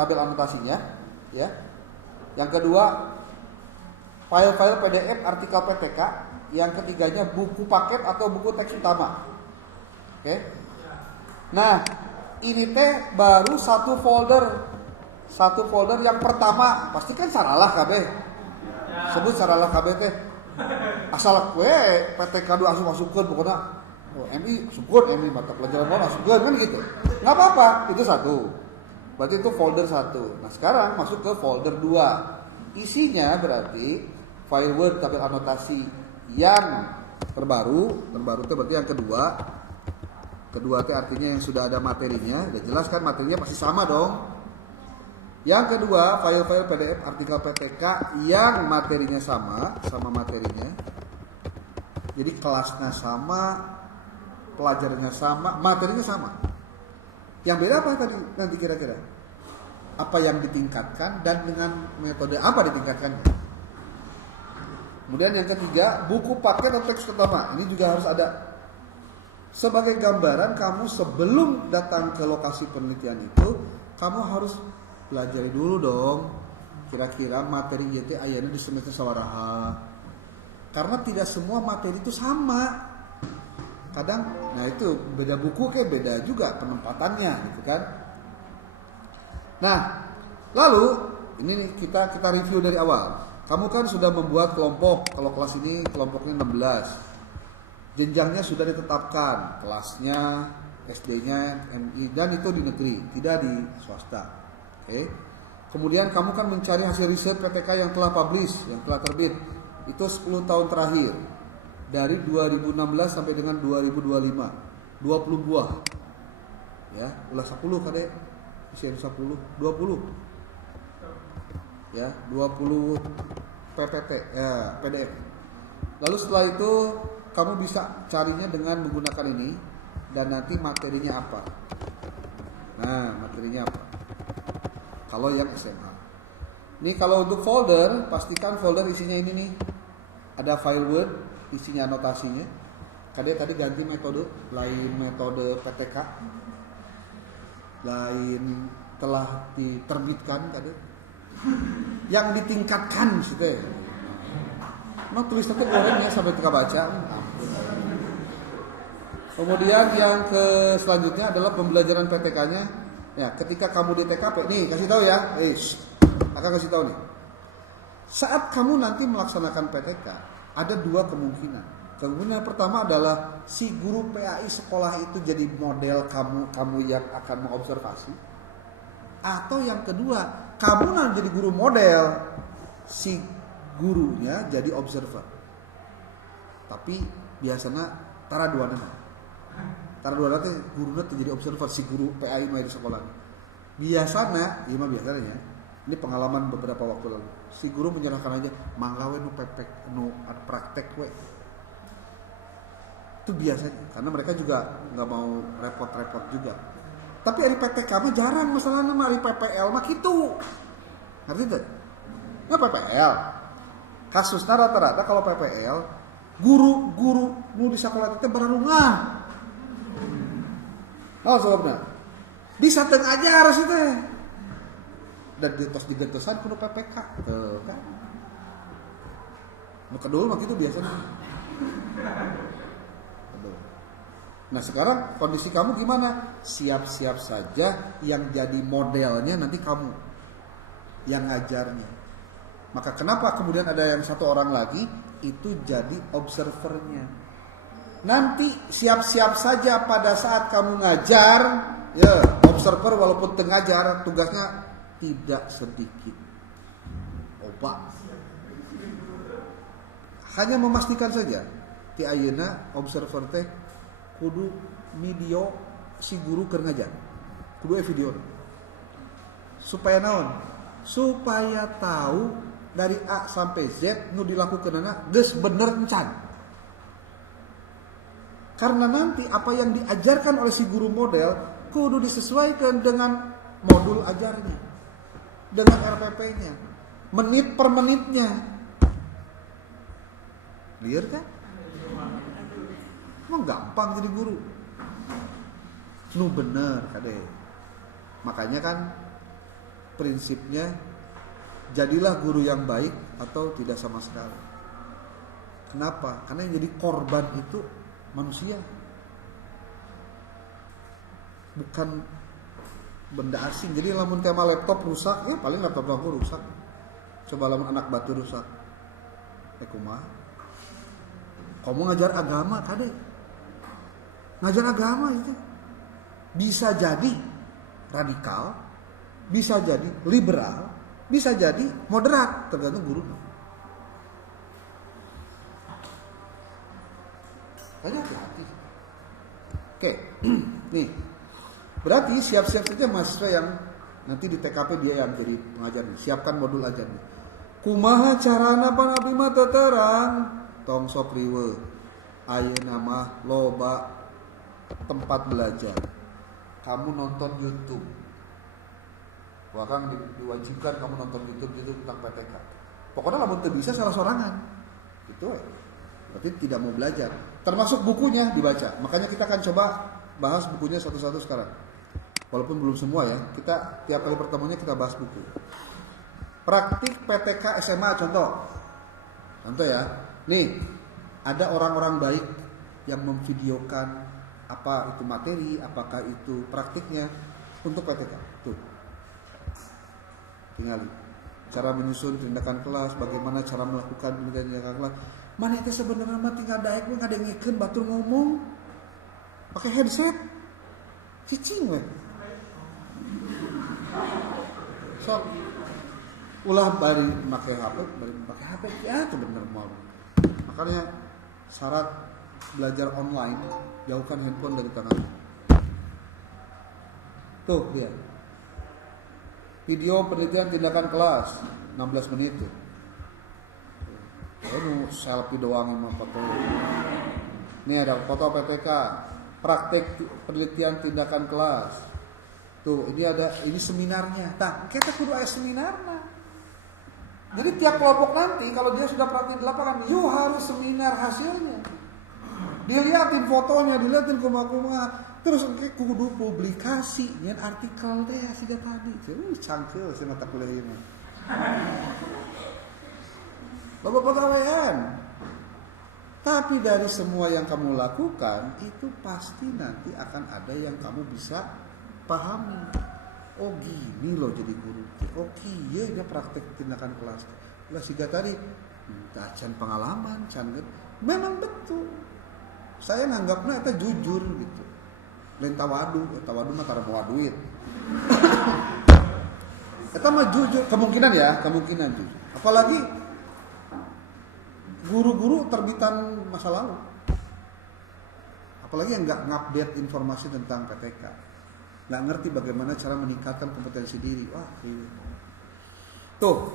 tabel anotasinya, ya. Yang kedua, file-file PDF artikel PTK. Yang ketiganya, buku paket atau buku teks utama. Oke. Nah, ini teh baru satu folder. Satu folder yang pertama, pasti kan saralah kabeh. Sebut saralah kabeh teh. Asal we PTK du asup masukkeun pokona. Oh, MI masukkeun, MI mata pelajaran mana masukkeun kan gitu. Enggak apa-apa, itu satu. Berarti itu folder 1. Nah, sekarang masuk ke folder 2. Isinya berarti file Word tabel anotasi yang terbaru itu berarti yang kedua. Kedua itu artinya yang sudah ada materinya. Udah jelas kan materinya pasti sama dong. Yang kedua, file-file PDF artikel PTK yang materinya sama materinya. Jadi kelasnya sama, pelajarannya sama, materinya sama. Yang beda apa tadi nanti kira-kira? Apa yang ditingkatkan dan dengan metode apa ditingkatkannya? Kemudian yang ketiga, buku paket atau teks utama. Ini juga harus ada. Sebagai gambaran kamu sebelum datang ke lokasi penelitian itu, kamu harus pelajari dulu dong. Kira-kira materi YT ayana di semester sawaraha. Karena tidak semua materi itu sama. Kadang, nah itu beda buku kayak beda juga penempatannya gitu kan. Nah, lalu ini kita review dari awal. Kamu kan sudah membuat kelompok. Kalau kelas ini kelompoknya 16. Jenjangnya sudah ditetapkan, kelasnya, SD-nya, MI, dan itu di negeri, tidak di swasta. Oke. Kemudian kamu kan mencari hasil riset PTK yang telah publish, yang telah terbit. Itu 10 tahun terakhir. Dari 2016 sampai dengan 2025. 20 buah. Ya, ulah 10 Kade. Isi 10, 20. Ya, 20 PPT, ya, PDF. Lalu setelah itu kamu bisa carinya dengan menggunakan ini dan nanti materinya apa. Nah, materinya apa? Kalau yang SMA. Ini kalau untuk folder, pastikan folder isinya ini nih. Ada file Word, isinya anotasinya. Kade tadi ganti metode, lain metode PTK. Lain telah diterbitkan kade. Yang ditingkatkan maksudnya. Nah, tulis itu goreng ya sampai kita baca. Kemudian yang selanjutnya adalah pembelajaran PTK-nya. Ya, ketika kamu di TKP, nih kasih tahu ya, akan kasih tahu nih. Saat kamu nanti melaksanakan PTK, ada dua kemungkinan. Kemungkinan pertama adalah si guru PAI sekolah itu jadi model kamu yang akan mengobservasi. Atau yang kedua, kamu nanti jadi guru model, si gurunya jadi observer. Tapi biasanya tara dua teh gurunya jadi observer si guru PAI mah di sekolah. Biasanya, iya mah biasanya. Ini pengalaman beberapa waktu lalu. Si guru menyerahkan aja manggawe nu pepek nu praktek we. Itu biasanya karena mereka juga nggak mau repot-repot juga. Tapi hari PTK mah jarang masalahnya mah hari PPL mah gitu. Ngerti tuh? Nggak PPL. Kasusnya rata-rata kalau PPL guru nu di sekolah itu berarungan. Oh sebabnya bisa teng aja harus itu dan digentosan kudu PPK tuh kan. Nu kedul mah gitu biasanya. Nah sekarang kondisi kamu gimana? Siap-siap saja yang jadi modelnya nanti kamu yang ngajarnya. Maka kenapa kemudian ada yang satu orang lagi itu jadi observernya. Nanti siap-siap saja pada saat kamu ngajar, ya observer walaupun tengajar tugasnya tidak sedikit. Obat. Hanya memastikan saja ti ayeuna observer teh kudu video si guru keur ngajar. Kudu video. Supaya naon? Supaya tahu dari A sampai Z nu dilakukeunana geus bener encan. Karena nanti apa yang diajarkan oleh si guru model kudu disesuaikan dengan modul ajarnya, dengan RPP-nya, menit per menitnya. Clear kan? Emang gampang jadi guru. Nu bener kade. Makanya kan prinsipnya jadilah guru yang baik atau tidak sama sekali. Kenapa? Karena yang jadi korban itu manusia, bukan benda asing. Jadi lamun tema laptop rusak, ya paling laptop aku rusak. Coba lamun anak batu rusak, kumaha? Kamu ngajar agama kade, ngajar agama itu bisa jadi radikal, bisa jadi liberal, bisa jadi moderat, tergantung guru. Tanya hati-hati. Oke, nih. Berarti siap-siap saja mahasiswa yang nanti di TKP dia yang jadi pengajar nih. Siapkan modul ajar nih. Kumaha carana pan abdi mah teu terang. Tong sok riweuh. Ayeuna mah loba tempat belajar. Kamu nonton YouTube. Bahkan diwajibkan kamu nonton YouTube tentang PTK. Pokoknya lamun teu bisa salah sorangan. Gitu ya. Berarti tidak mau belajar. Termasuk bukunya dibaca. Makanya kita akan coba bahas bukunya satu-satu sekarang. Walaupun belum semua ya. Kita tiap kali pertemuannya kita bahas buku. Praktik PTK SMA contoh. Contoh ya. Nih, ada orang-orang baik yang memvideokan apa itu materi, apakah itu praktiknya untuk PTK. Tuh. Tinggal cara menyusun tindakan kelas, bagaimana cara melakukan tindakan kelas. Mana itu sebenarnya mah tinggal daek we ngadengikeun batur ngomong. Pakai headset. Cicing we. Sok ulah bari make HP, bari pakai HP ya itu bener mau. Makanya syarat belajar online, jauhkan handphone dari tangan. Tuh dia. Video penelitian tindakan kelas 16 menit tuh. Selfie doang sama foto. Ini ada foto PTK, praktek penelitian tindakan kelas. Tuh, ini seminarnya. Nah, kita kudu aya seminarnya. Jadi tiap kelompok nanti kalau dia sudah praktik di lapangan, yuk harus seminar hasilnya. Dilihatin fotonya, dilihatin kumaha-kumaha. Terus kudu publikasi, nyen artikel teh siga tadi. Cangkeul si mata kuliah ieu. Loba pegawaian. Tapi dari semua yang kamu lakukan itu pasti nanti akan ada yang kamu bisa pahami. Oh gini loh jadi guru. Oh iya dia praktek tindakan kelas. Lah siga tadi can pengalaman, can memang betul. Saya nanggapnya itu jujur gitu. Lain tawadu mah tara bawa duit. Eta mah jujur, kemungkinan jujur. Apalagi guru-guru terbitan masa lalu. Apalagi yang nggak ngupdate informasi tentang PTK, nggak ngerti bagaimana cara meningkatkan kompetensi diri. Wah, tuh,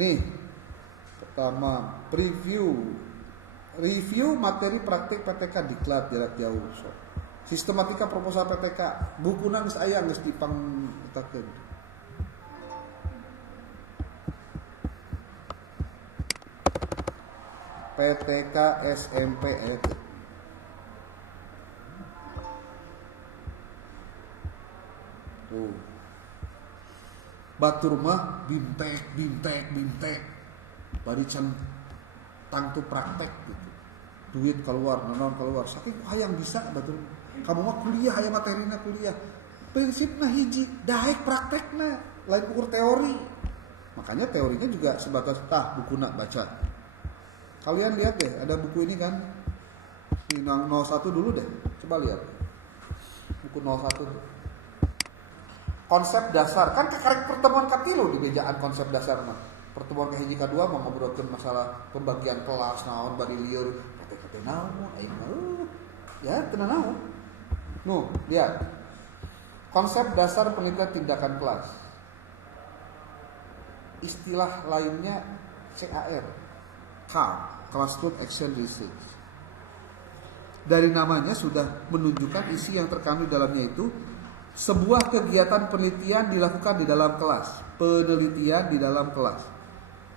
nih pertama review materi praktik PTK diklat jarak jauh. So, sistematika proposal PTK, buku geus aya geus dipangutakeun. PTK SMP itu. Tuh. Batur mah bintek. Bari can tangtu praktek gitu. Duit keluar, naon keluar. Saking hayang bisa batur. Kamu mah kuliah aya materina kuliah. Prinsipna hiji, daek praktekna, lain ukur teori. Makanya teorinya juga sebatas bukuna baca. Kalian lihat deh, ada buku ini kan, di 01 dulu deh, coba lihat, buku 01. Konsep dasar, kan kekarek pertemuan katilu di bejaan konsep dasar mah. Pertemuan kehiji kadua mau ngobrolkeun masalah pembagian kelas, naon bari lieur, kate naon, aing mah, ya teu naon. Nuh, lihat. Konsep dasar penelitian tindakan kelas. Istilah lainnya CAR. Classroom Action Research. Dari namanya sudah menunjukkan isi yang terkandung dalamnya itu sebuah kegiatan penelitian dilakukan di dalam kelas, penelitian di dalam kelas.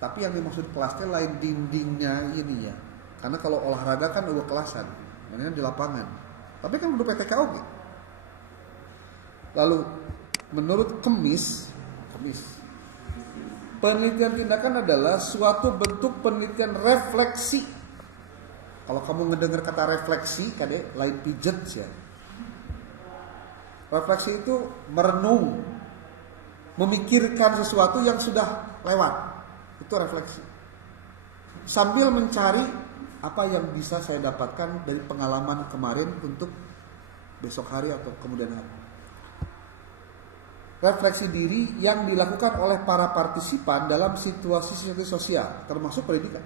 Tapi yang dimaksud kelasnya lain dindingnya ini ya. Karena kalau olahraga kan udah kelasan, makanya di lapangan. Tapi kan udah PTK oke. Lalu menurut Kemis Tulis. Penelitian tindakan adalah suatu bentuk penelitian refleksi. Kalau kamu ngedengar kata refleksi, kadek lain pijet ya. Refleksi itu merenung, memikirkan sesuatu yang sudah lewat. Itu refleksi. Sambil mencari apa yang bisa saya dapatkan dari pengalaman kemarin untuk besok hari atau kemudian hari. Refleksi diri yang dilakukan oleh para partisipan dalam situasi sosial, termasuk pendidikan,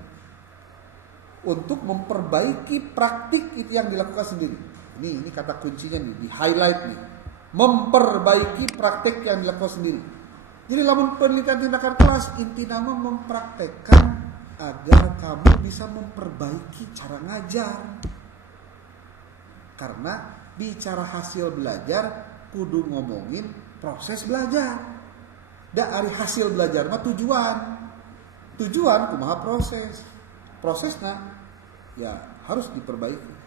untuk memperbaiki praktik itu yang dilakukan sendiri. Ini kata kuncinya nih, di highlight nih. Memperbaiki praktik yang dilakukan sendiri. Jadi lamun penelitian tindakan kelas inti nama mempraktekkan agar kamu bisa memperbaiki cara ngajar. Karena bicara hasil belajar kudu ngomongin proses belajar. Dari hasil belajar mah tujuan kumaha prosesnya ya harus diperbaiki.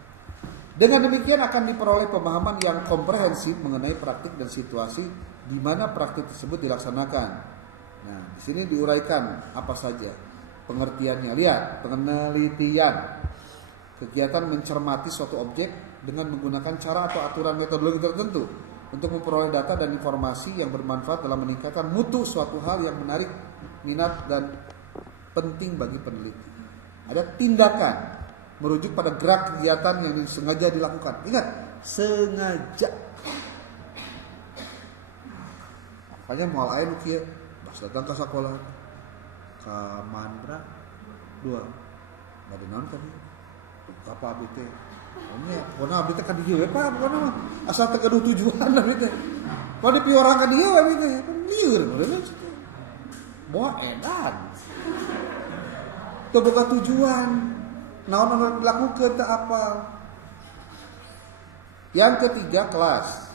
Dengan demikian akan diperoleh pemahaman yang komprehensif mengenai praktik dan situasi di mana praktik tersebut dilaksanakan. Nah, di sini diuraikan apa saja pengertiannya. Lihat, penelitian, kegiatan mencermati suatu objek dengan menggunakan cara atau aturan metodologi tertentu untuk memperoleh data dan informasi yang bermanfaat dalam meningkatkan mutu suatu hal yang menarik minat dan penting bagi peneliti. Ada tindakan merujuk pada gerak kegiatan yang sengaja dilakukan. Ingat, sengaja. Makanya moal aya nu kieu, pas datang ke sekolah ka Mandra 2. Bade naon tadi? Apa abdi teh? Nya, pokona abdi teh ka dieu we Pak, pokona mah asal teu gaduh tujuan abdi teh. Mau dipiorang ka dieu abdi teh, kan lieur bener. Moal edan. Teu boga tujuan. Naon dilakukeun teu apal. Yang ketiga, kelas.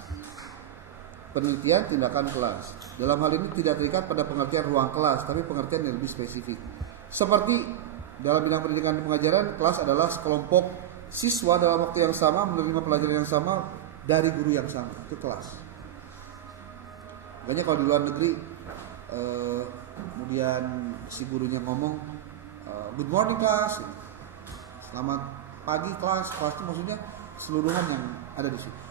Penelitian tindakan kelas. Dalam hal ini tidak terikat pada pengertian ruang kelas, tapi pengertian yang lebih spesifik. Seperti dalam bidang pendidikan dan pengajaran, kelas adalah sekelompok siswa dalam waktu yang sama menerima pelajaran yang sama dari guru yang sama. Itu kelas. Makanya kalau di luar negeri kemudian si gurunya ngomong good morning class, selamat pagi kelas. Kelas itu maksudnya keseluruhan yang ada di situ.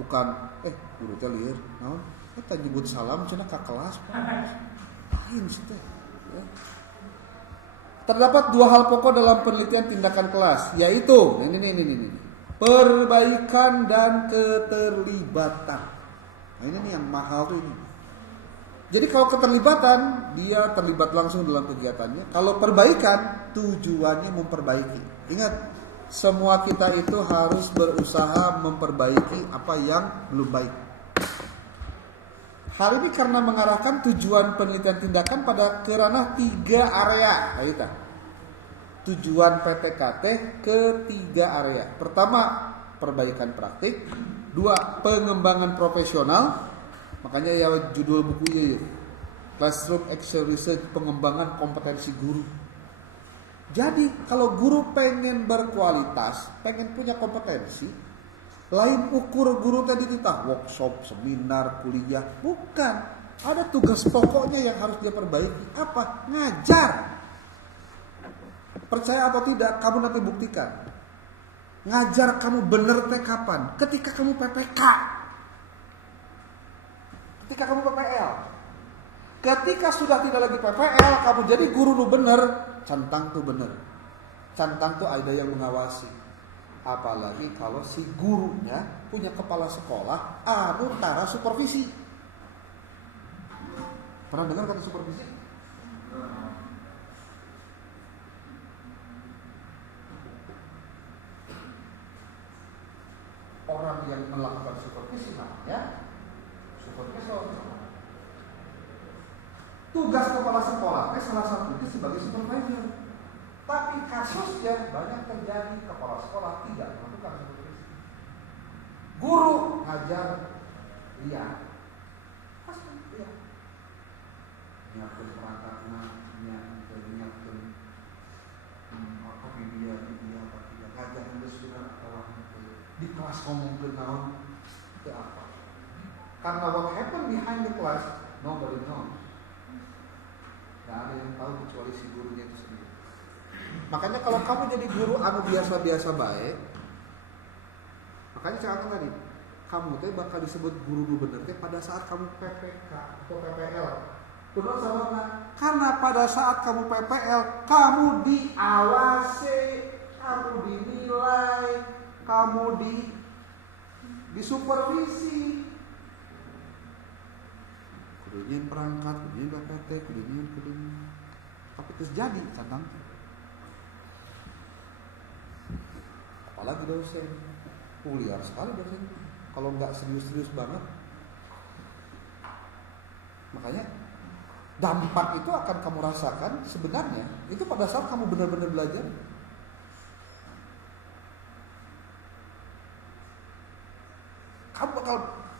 Bukan guru teh lieur naon eta nyebut salam cenah ka kelas lain situ ya. Terdapat dua hal pokok dalam penelitian tindakan kelas, yaitu ini perbaikan dan keterlibatan. Nah, ini nih yang mahal tuh ini. Jadi kalau keterlibatan, dia terlibat langsung dalam kegiatannya. Kalau perbaikan, tujuannya memperbaiki. Ingat, semua kita itu harus berusaha memperbaiki apa yang belum baik. Hal ini karena mengarahkan tujuan penelitian tindakan pada kerana 3 area. Tujuan PTKT ke 3 area. Pertama, perbaikan praktik. 2, pengembangan profesional. Makanya ya judul bukunya ya, Classroom Action Research, pengembangan kompetensi guru. Jadi kalau guru pengen berkualitas, pengen punya kompetensi, lain ukur guru tadi titah workshop, seminar, kuliah, bukan. Ada tugas pokoknya yang harus dia perbaiki. Apa? Ngajar. Percaya atau tidak, kamu nanti buktikan. Ngajar kamu bener teh kapan? Ketika kamu PPK. Ketika kamu PPL. Ketika sudah tidak lagi PPL, kamu jadi guru nu bener, cantang tuh bener. Cantang tuh ada yang mengawasi. Apalagi kalau si gurunya punya kepala sekolah anu tara supervisi. Pernah dengar kata supervisi? Orang yang melakukan supervisi namanya supervisor. Tugas kepala sekolah salah satunya sebagai supervisor. Tapi kasusnya banyak terjadi kepala sekolah tidak melakukan supervisi. Guru ngajar lihat, pasti lihat. Nyiapkan perangkatnya, nyiapkan apa media ngajar yang sudah atau di kelas ngomong ke naon itu apa? Karena what happened behind the class Nobody knows. Gak ada yang tahu kecuali si gurunya itu sendiri. Makanya kalau kamu jadi guru anu biasa-biasa baik, makanya saya katakan tadi, kamu teh bakal disebut guru bener teh pada saat kamu PPK atau PPL. Terus sama karena pada saat kamu PPL, kamu diawasi, kamu dinilai, kamu disupervisi. Kudunya perangkat, kudunya BPT, kudunya. Tapi terus jadi catang. Apalagi dosen, liar sekali dosen. Kalau nggak serius-serius banget, makanya dampak itu akan kamu rasakan sebenarnya itu pada saat kamu benar-benar belajar. Kamu bakal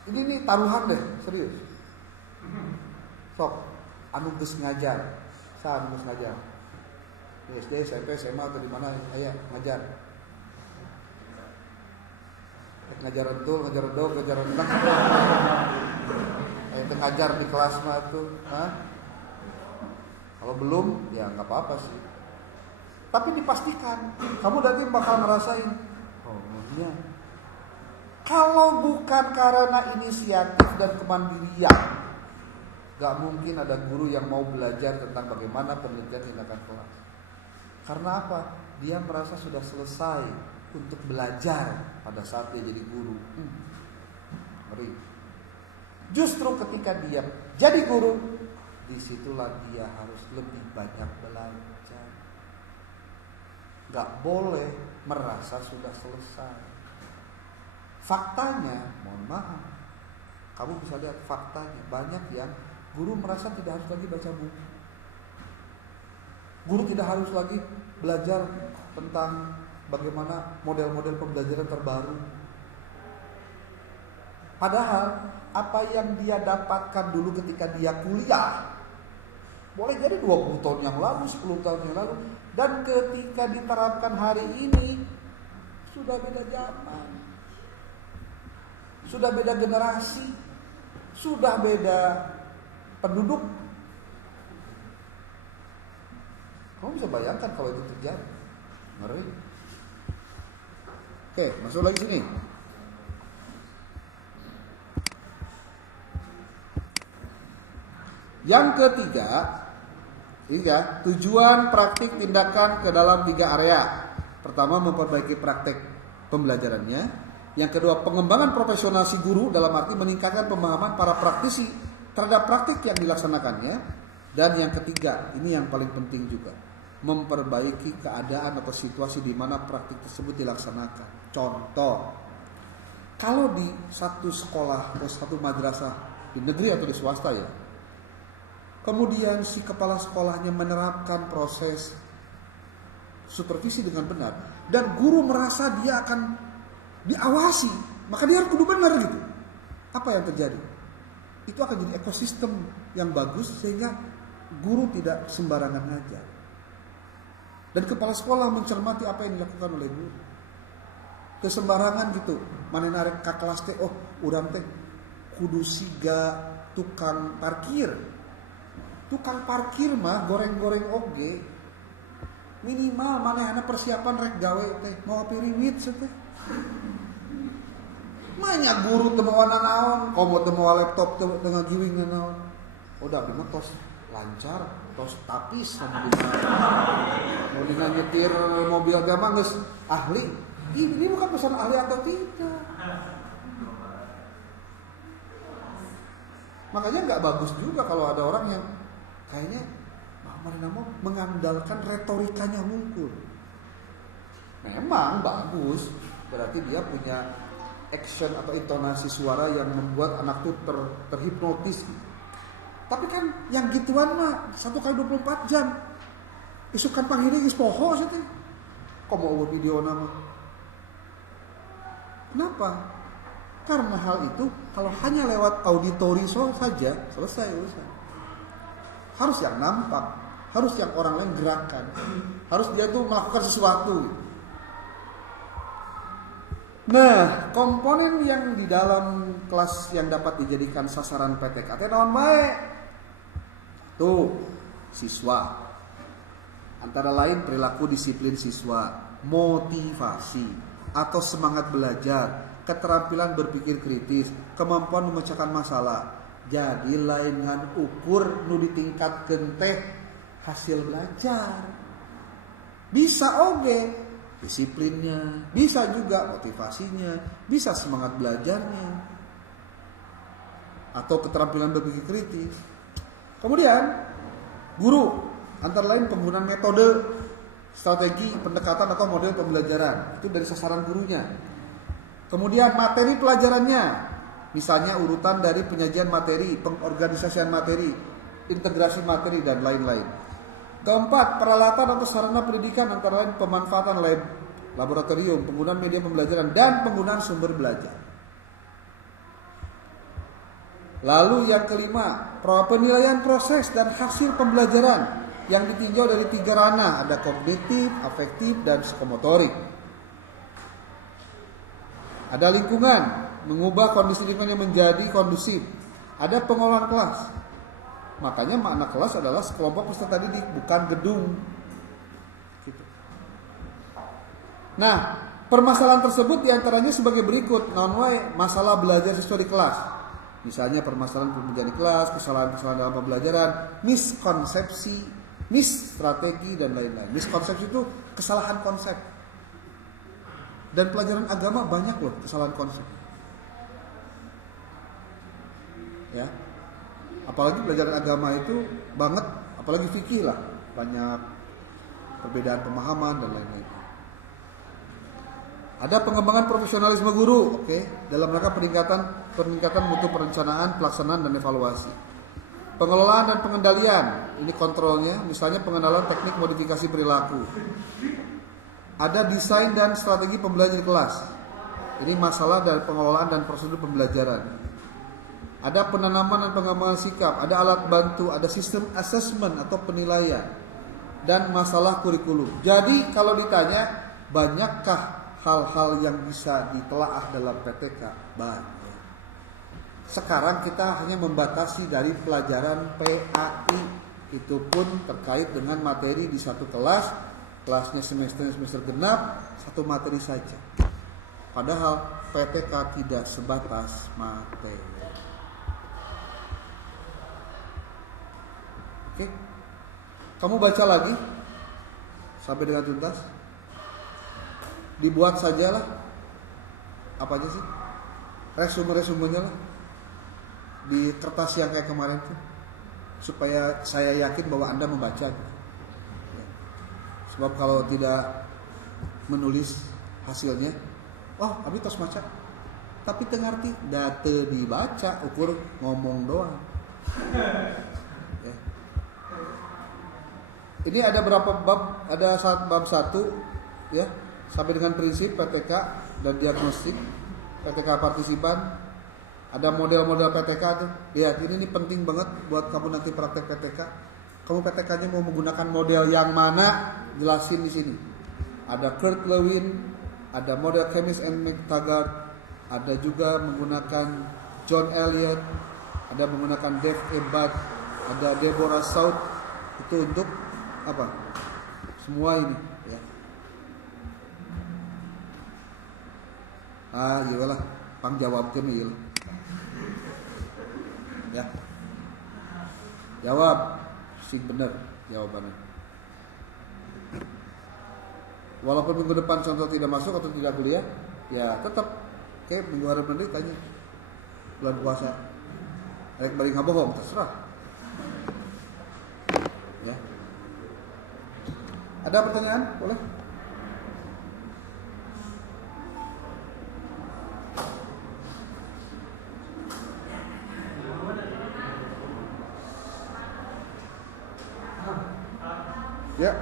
ini nih taruhan deh, serius. Sok, anu geus ngajar, anu geus ngajar. SD, SMP, SMA atau di mana aya ngajar. Ngajar entul, ngajar dog, ngajar renang. Itu ngajar di kelas mah tuh, kalau belum, ya nggak apa-apa sih. Tapi dipastikan, kamu nanti bakal ngerasain, oh iya. Kalau bukan karena inisiatif dan kemandirian, nggak mungkin ada guru yang mau belajar tentang bagaimana penelitian tindakan kelas. Karena apa? Dia merasa sudah selesai untuk belajar pada saat dia jadi guru. Ngeri. Justru ketika dia jadi guru, disitulah dia harus lebih banyak belajar. Gak boleh merasa sudah selesai. Faktanya, mohon maaf, kamu bisa lihat faktanya, banyak yang guru merasa tidak harus lagi baca buku. Guru tidak harus lagi belajar tentang bagaimana model-model pembelajaran terbaru. Padahal apa yang dia dapatkan dulu ketika dia kuliah, boleh jadi 20 tahun yang lalu, 10 tahun yang lalu, dan ketika diterapkan hari ini sudah beda zaman, sudah beda generasi, sudah beda penduduk. Kamu bisa bayangkan kalau itu terjadi, ngeri. Oke, masuk lagi sini. Yang ketiga, tujuan praktik tindakan ke dalam 3 area. Pertama, memperbaiki praktek pembelajarannya. Yang kedua, pengembangan profesional si guru dalam arti meningkatkan pemahaman para praktisi terhadap praktik yang dilaksanakannya. Dan yang ketiga, ini yang paling penting juga, memperbaiki keadaan atau situasi di mana praktik tersebut dilaksanakan. Contoh, kalau di satu sekolah atau satu madrasah di negeri atau di swasta ya, kemudian si kepala sekolahnya menerapkan proses supervisi dengan benar dan guru merasa dia akan diawasi, maka dia harus kudu benar gitu. Apa yang terjadi? Itu akan jadi ekosistem yang bagus sehingga guru tidak sembarangan ngajar. Dan kepala sekolah mencermati apa yang dilakukan oleh guru. Kesembarangan gitu, mana narik ka kelas teh, oh urang teh kudu siga tukang parkir. Tukang parkir mah goreng-goreng oge. Minimal manehna persiapan rek gawe teh, mau piriwit teh. Manya guru teu moal naon, komo teu moal laptop teu ngagiwing naon. Udah bima tos lancar, tos tapis mau nyetir mobil agama geus ahli. Ini bukan pesan ahli atau tidak. Makanya nggak bagus juga kalau ada orang yang kayaknya mereka mau mengandalkan retorikanya mungkul. Memang bagus, berarti dia punya action atau intonasi suara yang membuat anak tuh terhipnotis. Tapi kan yang gituan mah 1 kali 24 jam. Isukan panggilnya geus poho sih teh. Komo video nama. Kenapa? Karena hal itu kalau hanya lewat auditori saja selesai urusan. Harus yang nampak, harus yang orang lain gerakan, harus dia tuh melakukan sesuatu. Nah, komponen yang di dalam kelas yang dapat dijadikan sasaran PTK teh naon bae? Tuh, siswa. Antara lain perilaku disiplin siswa, motivasi atau semangat belajar, keterampilan berpikir kritis, kemampuan memecahkan masalah. Jadi lain ngan ukur nu ditingkatkeun teh hasil belajar. Bisa oge disiplinnya, bisa juga motivasinya, bisa semangat belajarnya, atau keterampilan berpikir kritis. Kemudian guru antara lain penggunaan metode, strategi, pendekatan atau model pembelajaran itu dari sasaran gurunya. Kemudian materi pelajarannya, misalnya urutan dari penyajian materi, pengorganisasian materi, integrasi materi dan lain-lain. Keempat, peralatan atau sarana pendidikan antara lain pemanfaatan lab, laboratorium, penggunaan media pembelajaran dan penggunaan sumber belajar. Lalu yang kelima, penilaian proses dan hasil pembelajaran yang ditinjau dari 3 ranah, ada kognitif, afektif, dan psikomotorik. Ada lingkungan, mengubah kondisi lingkungan yang menjadi kondusif. Ada pengolahan kelas. Makanya makna kelas adalah sekelompok peserta didik, bukan gedung. Gitu. Nah, permasalahan tersebut diantaranya sebagai berikut. Naon wae masalah belajar siswa di kelas. Misalnya permasalahan pembelajaran di kelas, kesalahan-kesalahan dalam pembelajaran, miskonsepsi, misstrategi dan lain-lain. Miskonsepsi itu kesalahan konsep. Dan pelajaran agama banyak loh kesalahan konsep. Ya. Apalagi pelajaran agama itu banget, apalagi fikih lah, banyak perbedaan pemahaman dan lain-lain. Ada pengembangan profesionalisme guru, dalam rangka peningkatan mutu perencanaan, pelaksanaan dan evaluasi. Pengelolaan dan pengendalian, ini kontrolnya, misalnya pengenalan teknik modifikasi perilaku. Ada desain dan strategi pembelajaran kelas. Ini masalah dari pengelolaan dan prosedur pembelajaran. Ada penanaman dan pengembangan sikap, ada alat bantu, ada sistem assessment atau penilaian, dan masalah kurikulum. Jadi kalau ditanya, banyakkah hal-hal yang bisa ditelaah dalam PTK? Banyak. Sekarang kita hanya membatasi dari pelajaran PAI, itu pun terkait dengan materi di satu kelas, kelasnya semester genap, satu materi saja. Padahal PTK tidak sebatas materi. Oke, kamu baca lagi sampai dengan tuntas. Dibuat sajalah apa aja sih resume-resumenya lah di kertas yang kayak kemarin tuh, supaya saya yakin bahwa Anda membaca. Sebab kalau tidak menulis hasilnya, abi tos maca, tapi tengarti date dibaca, ukur ngomong doang. Ya. Ini ada berapa bab? Ada bab 1 ya, sampai dengan prinsip PTK dan diagnostik, PTK partisipan. Ada model-model PTK tuh. Lihat, ini penting banget buat kamu nanti praktek PTK. Kamu PTK-nya mau menggunakan model yang mana? Jelasin di sini. Ada Kurt Lewin, ada model Chemis and McTaggart, ada juga menggunakan John Elliot, ada menggunakan Dave Ebbad, ada Deborah South. Itu untuk apa? Semua ini ya. Iyalah, pangjawabkeun ieu. Ya. Jawab sing bener jawabannya. Walaupun minggu depan contoh tidak masuk atau tidak kuliah, ya tetap kayak minggu hari nanti tanya bulan puasa. Rek bari ngabohong terserah. Ya. Ada pertanyaan? Boleh? Ya.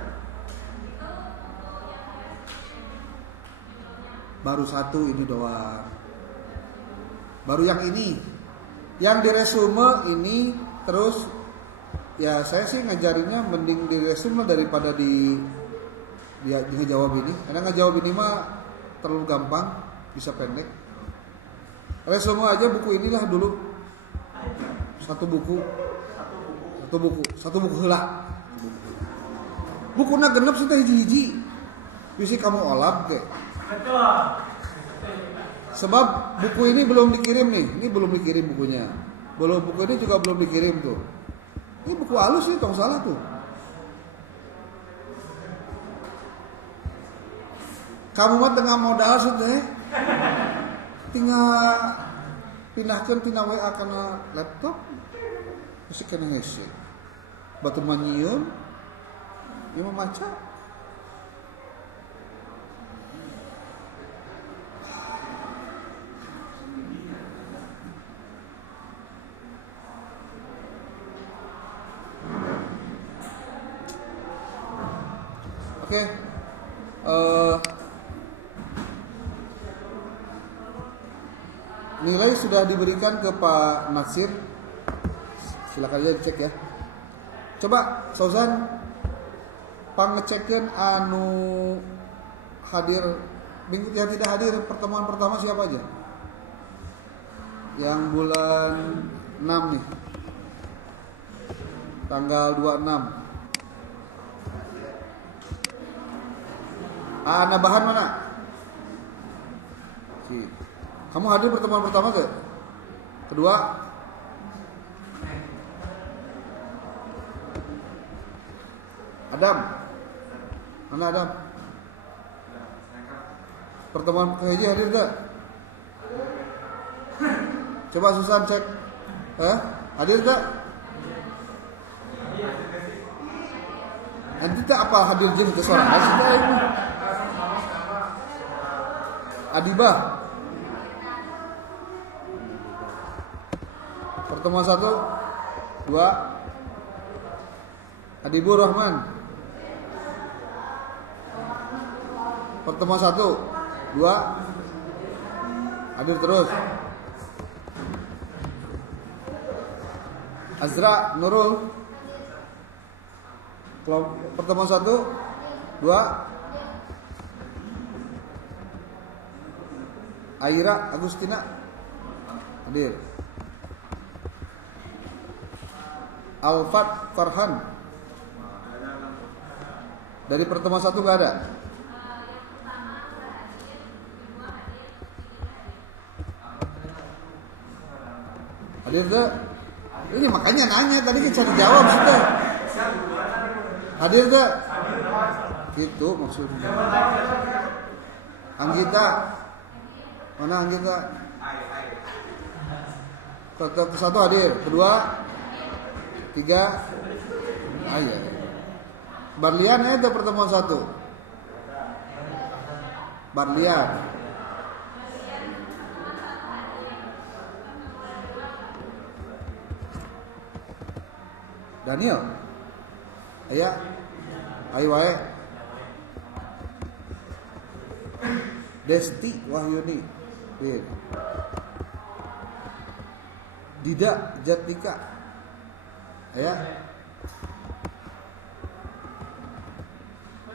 Baru 1 ini doang. Baru yang ini. Yang di resume ini terus ya saya sih ngajarinnya mending di resume daripada di ngejawab ini. Karena ngejawab ini mah terlalu gampang, bisa pendek. Resume aja buku inilah dulu. Satu buku heula. Bukuna genep sih teh hiji-hiji. Bisa kamu olap ke. Sebab buku ini belum dikirim nih. Ini belum dikirim bukunya. Buku ini juga belum dikirim tuh. Ini buku halus sih, tong salah tuh. Kamu mah tengah modal sih teh. Tinggal pindahkeun tina WA kana laptop. Terus kena ngisi. Batu manyieun. Ieu mah maca. Oke. Nilai sudah diberikan ke Pak Nasir. Silakan aja dicek ya. Coba Sauzan pangecekeun anu hadir minggu yang tidak hadir pertemuan pertama siapa aja? Yang bulan 6 nih. Tanggal 26. Bahan mana? Kamu hadir pertemuan pertama ke? Kedua? Adam? Mana Adam? Pertemuan kehaji hadir gak? Coba Susan cek. Hadir gak? Nanti tak apa hadir jin ke suara ini. Adibah. Pertemuan 1, 2. Adibur Rahman. Pertemuan 1, 2. Hadir terus. Azra Nurul. Pertemuan 1, 2. Aira Agustina hadir. Alfat Farhan dari pertemuan 1 nggak ada. Hadir gak? Ini makanya nanya tadi kita cari jawab sudah. Hadir gak? Gitu maksudnya. Anggita mana Anggita? Satu hadir, kedua, 3, iya. Barlian itu pertemuan 1. Barlian. Daniel. Aya. Ayo wae. Desti Wahyuni. Dida Jatika. Ya.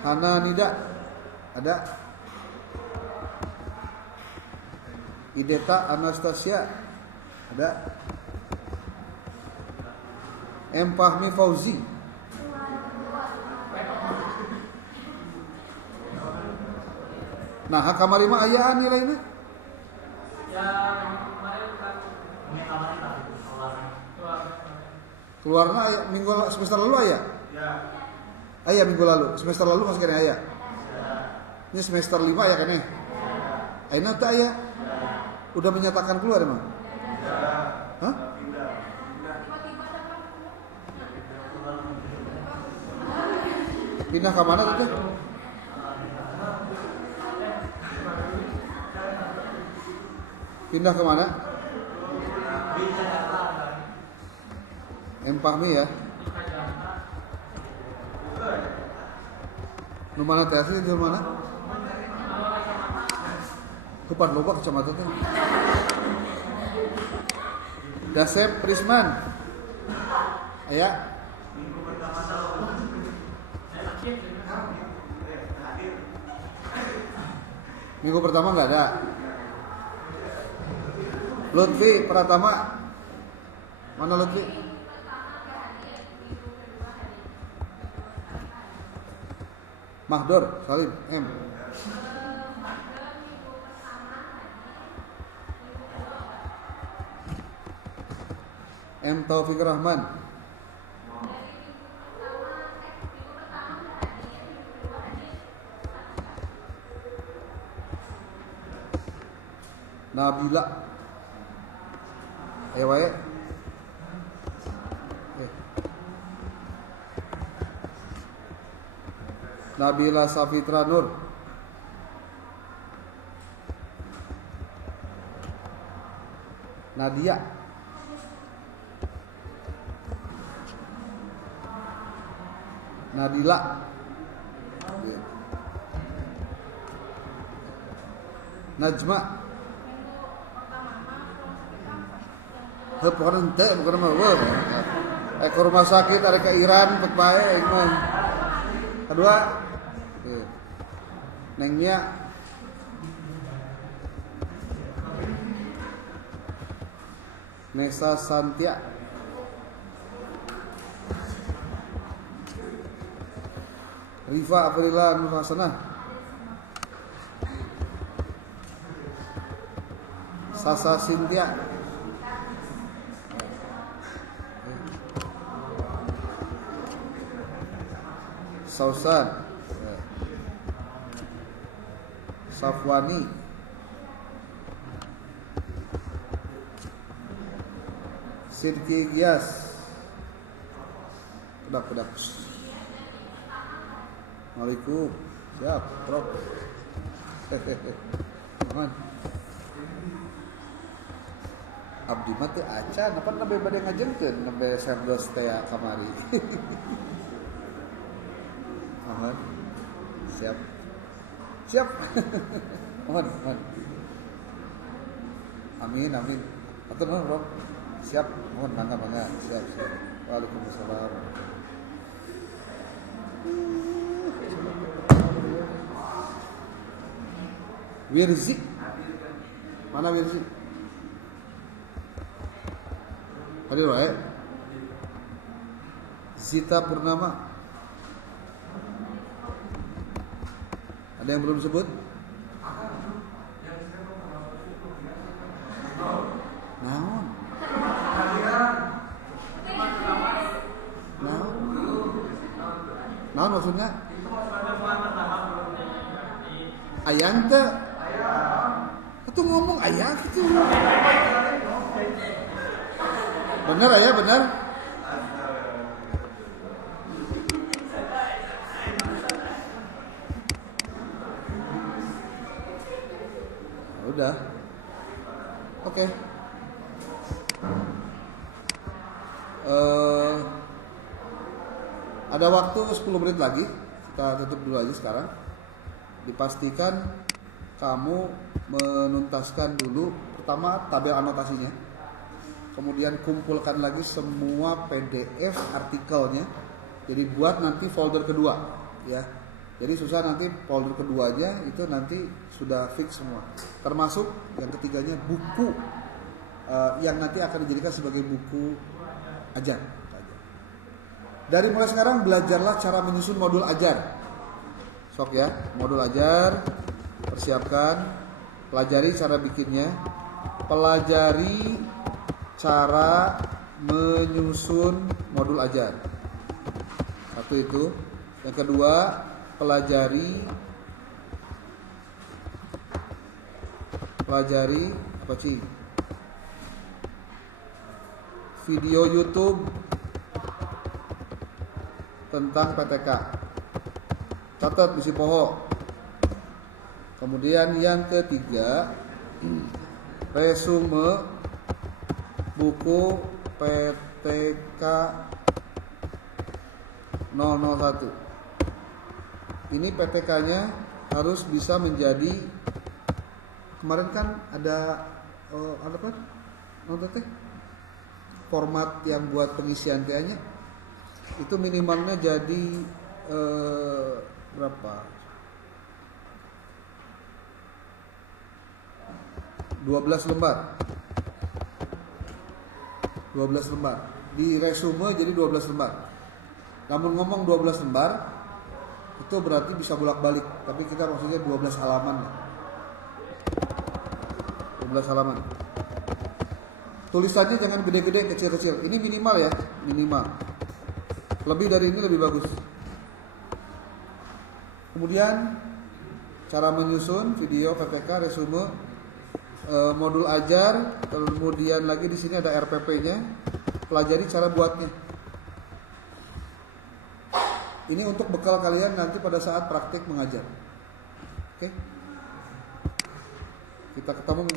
Hana Nida ada. Ideta Anastasia ada. M Fahmi Fauzi. Nah, kamari mah aya nilainya. Keluarnya aya minggu semester lalu aya? Ya. Aya minggu lalu. Semester lalu masih kena aya. Ya. Ini semester 5 ya kan? Ya. Ayeuna teh aya. Ya. Udah menyatakan keluar emang? Ya. Hah? Pindah ke mana teh? Pindah ke mana? Empahmi ya. Nu mana teh asli di mana? Kupat loba kecamatan teh. Dasep Prisman. Aya. Minggu pertama enggak ada. Lutfi Pratama. Mana Lutfi? Mahdor Salim M. M Taufik Rahman. Nabila. Ayo wae. Nabila Safitra Nur. Nadia. Nabila. Najma. Bukan ente, bukan mah. Ke rumah sakit ada ke Iran, pek bae mah. Kedua, Neng Mia. Nesa Santia. Rifa Aprila Nur Hasanah. Sasa Sintia. Sausan. Safwani. Sirki Gias. Kedak. Assalamualaikum. Siap, Prof. Aman. Abdi mah teh acan, apa nembe bade ngajengkeun nembe serdos teh kamari. Aman. Siap. Aman. Amin. Atur nuhun, Prof. Siap. Mohon mangga. Siap. Waalaikumsalam. Wirzi. Mana Wirzi? Hadir wae. Zita Purnama. Ada yang belum disebut? Naon? Naon maksudnya? Ayang teh? Itu ngomong ayang gitu. Bener ayah, bener? Udah. Oke. Ada waktu 10 menit lagi. Kita tutup dulu aja sekarang. Dipastikan kamu menuntaskan dulu pertama tabel anotasinya. Kemudian kumpulkan lagi semua PDF artikelnya. Jadi buat nanti folder kedua, ya. Jadi susah nanti folder keduanya itu nanti sudah fix semua. Termasuk yang ketiganya buku yang nanti akan dijadikan sebagai buku ajar. Dari mulai sekarang belajarlah cara menyusun modul ajar. Sok ya, modul ajar, persiapkan, pelajari cara bikinnya, pelajari cara menyusun modul ajar. Satu itu. Yang kedua, pelajari apa sih? Video YouTube tentang PTK. Catat bisi poho. Kemudian yang ketiga, resume buku PTK 001. Ini PTK-nya harus bisa menjadi, kemarin kan ada apa? Nonton teh format yang buat pengisian TA-nya itu minimalnya jadi berapa? 12 lembar. 12 lembar. Di resume jadi 12 lembar. Namun ngomong 12 lembar itu berarti bisa bolak-balik, tapi kita maksudnya 12 halaman. 12 halaman. Tulisannya jangan gede-gede, kecil-kecil. Ini minimal ya, minimal. Lebih dari ini lebih bagus. Kemudian cara menyusun video PPK, resume, modul ajar, kemudian lagi di sini ada RPP-nya. Pelajari cara buatnya. Ini untuk bekal kalian nanti pada saat praktik mengajar. Oke? Kita ketemu minggu